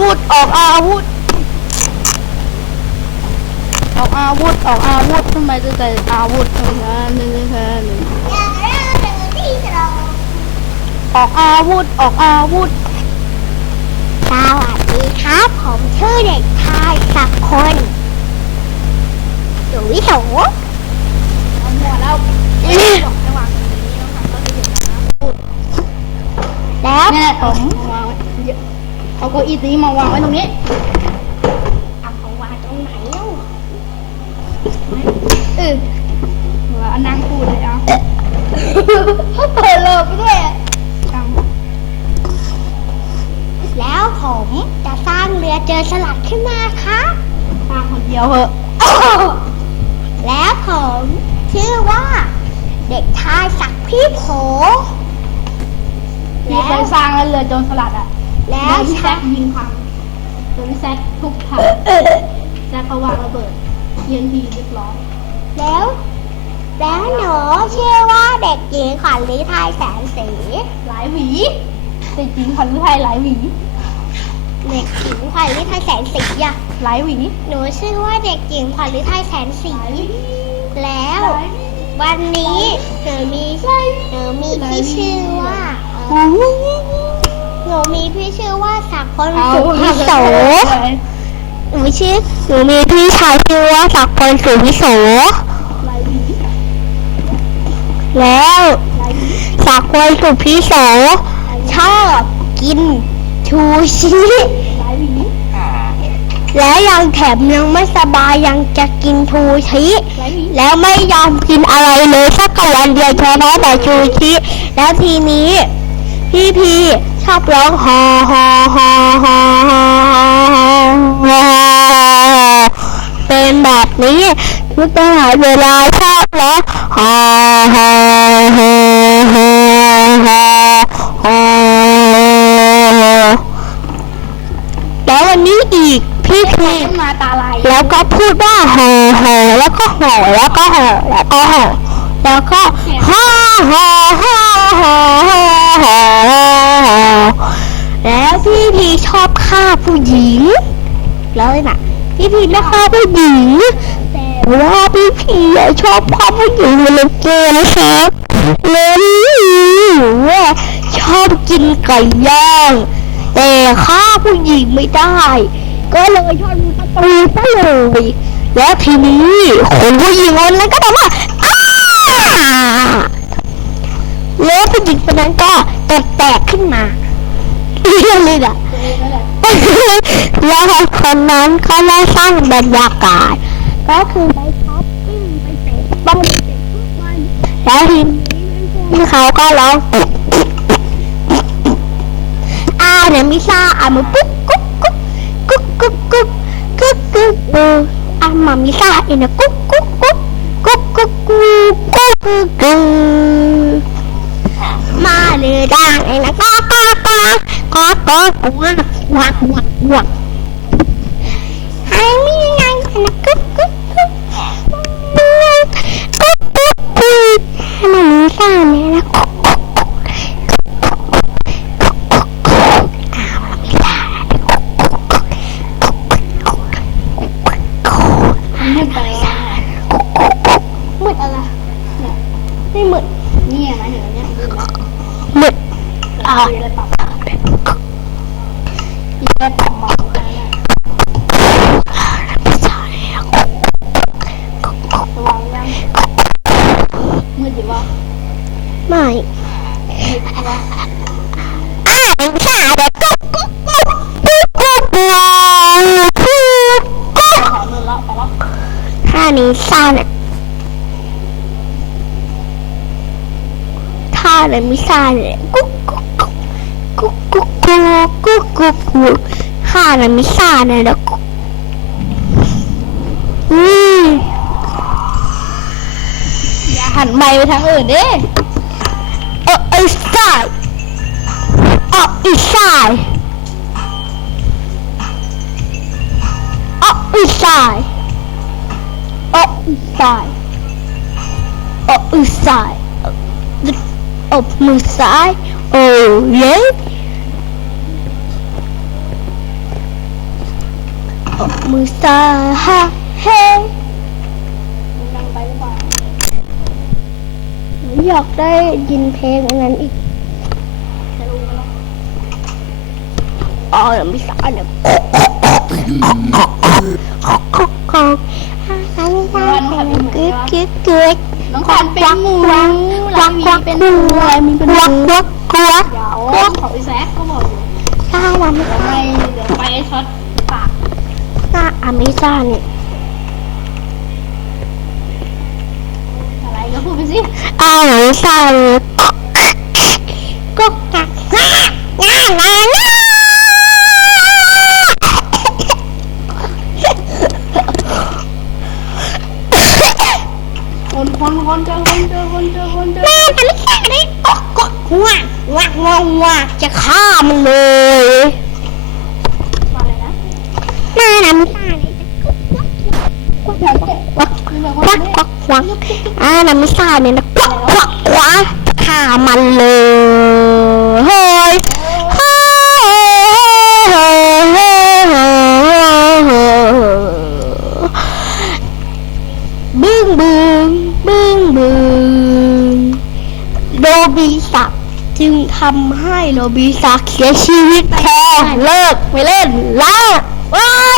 วุธออกอาวุธออกอาวุธออกอาวุธทำไมจะใส่อาวุธหนึ่งหนึ่งหนึ่งออกอาวุธออกอาวุธสวัสดีครับ ผมชื่อเด็กชายสักคนอยู่วิโสเอาหมดแล้วจังหวะตรงนี้ต้องทำก็คือแล้วแม่ผม ก้าอี้ตัวนี้มาวางไว้ตรงนี้เอาของวางตรงไหนเล่าเออว่านั่งพูดเลยอะเปิดโลกไปด้วยอะช่างแล้วผมจะสร้างเรือเจอสลัดขึ้นมาครับสร้างคนเดียวเหอะแล้วผมชื่อว่า เด็กชายศักดิ์พี่โผพี่เคยสร้างแล้วเรือโจรสลัดอะ แล้แล้ววพี่แซกยิงพังโดนพี่แซกทุบพังแซกก็วางระเบิดเยียนทีเรียบร้อยแล้ว แล้วหนูชื่อว่าเด็กหญิงขวัญฤทัยแสนสีหลายหวีแต่จริงพันธุ์ไทยหลายหวีเด็กหญิงขวัญฤทัยแสนสีอะหลายหวีหนูชื่อว่าเด็กหญิงขวัญฤทัยแสนสีแล้วหลายหวีวันนี้หนูมีหนูมีพี่ชื่อว่าเอ่อห นูมีพี่ชื่อว่าศักดิ์พลเอาสุวิโสหนูชื่อหนูมีพี่ชายชื่อว่าศักดิ์พลสุวิโสหลายหวีแล้วหลายหวีศักดิ์พลสุวิโสชอบกินชูชิหลายหวีและยังแถมยังไม่สบายยังจะกินชูชิหลายหวีแล้วไม่ยอมกินอะไรเลยสักวันเดียวแค่น้แต่ชูชิแล้วทีนี้พี่พี ชอบร้องฮอฮอฮอฮอฮอฮอฮอเป็นแบบนี้ทุกตลอดเวลาชอบร้องฮอฮอฮอฮอฮอฮอแล้ววันนี้อีกพี่พีขึ้นมาตาลายแล้วก็พูดว่าห่อห่อแล้วก็ห่อแล้วก็ห่อแล้วก็ห่อแล้วก็ห่อห่อห่อห่อห่อ ชอบฆ่าผู้หญิง แล้วน่ะ พี่พีไม่ฆ่าผู้หญิงแต่ว่าพี่พีชอบฆ่าผู้หญิงเลือเกินครับแล้วว่าชอบกินไก่ย่างแต่ฆ่าผู้หญิงไม่ได้ ก็เลยชนประตูซะเลยแล้วทีนี้คนผู้หญิงคนนั้นก็ทำว่าแล้วผู้หญิงคนนั้นก็แตกแตกขึ้นมาเรื่องเลยอะ แล้วคนนั้นก็ได้สร้างบรรยากาศ ก็คือไปช้อปปิ้งไปเตะบอลเตะฟุตบอลแล้วทีนี้เขาก็ร้องอาเนี่ยมิซ่าอามาปุ๊กกุ๊กกุ๊กกุ๊กกุ๊กกุ๊กกุ๊กกุ๊กกุ๊กอามามิซ่าเอ็นะกุ๊กกุ๊กกุ๊กกุ๊กกุ๊กกุ๊กกุ๊กกุ๊กกุ๊กมาเลยด่างเอ็นะก็ก็ก็ ก๊อกก๊อกกูว่ากูว่ากูว่ากูว่าหายไม่ยังไงก่อนนะกุ๊บกุ๊บกุ๊บกุ๊บกุ๊บกุ๊บมันรู้สามเนี่ยนะกุ๊บกุ๊บกุ๊บกุ๊บกุ๊บกุ๊บกุ๊บอ้าวเราไม่ได้นะกุ๊บกุ๊บกุ๊บกุ๊บกุ๊บกุ๊บกุ๊บมืดอะไรกุ๊บกุ๊บกุ๊บมืดอะไรไม่มืดเนี่ยนะเดี๋ยวนี้มืดอะ มืดอยู่วะไม่อ้าวเป็นข้าเด็กกุ๊กกุ๊กกุ๊กกุ๊กกุ๊กกุ๊กกุ๊กข้านี้ซ่าเนี่ยข้าเลยไม่ซ่าเนี่ยกุ๊กกุ๊กกุ๊กกุ๊กกุ๊กกุ๊กกุ๊กข้าเลยไม่ซ่าเนี่ยแล้วกุ๊ก หันไมค์ไปทางอื่นดิเออไอ้สายเออไอ้สายเออไอ้สายเออไอ้สายเออไอ้สายเออมือซ้ายโอ้เย้มือซาฮะเฮ้ มันดังไปหรือเปล่า หนู อยากได้ยินเพลงอันนั้นอีกจะรู้ไหมล่ะอ๋อหนูไม่สาเนี่ยคอกคอกคอกอันนี้ได้กึกกึกกึกน้องขวัญเป็นหมูหวัลักงวักมีเป็นกหมูวักมีเป็นหวักมูวักวักเดี๋ยวของพี่แซคก็บอกอยู่ได้ละไม่เดี๋ยวไม่เดี๋ยวไปช็อตปากน่าอเมซ่าเนี่ย อะ ไรก็พูดไปสิอ้าวอเมซ่าเลยก็กักง่าง่าง่าง่าคนคนคนเจอคนเจอคนเจอคนเจอแม่อเมซ่าเนี่ยก็ก็ง่าง่าง่าง่าจะฆ่ามันเลยมาเลยนะแม่อเมซ่าเนี่ย วักวักมีแบบวักวักวักอ่าน้ำซ่าเนี่ยนะควักควักควักฆ่ามันเลยเฮ้ยเฮ้ยเฮ้ยเฮ้ยเฮ้ยเฮ้ยบึ้งบึ้งบึ้งบึ้งโรบิสักจึงทำให้โรบิสักเสียชีวิตแทนเลิกไม่เล่นแล้วว้าย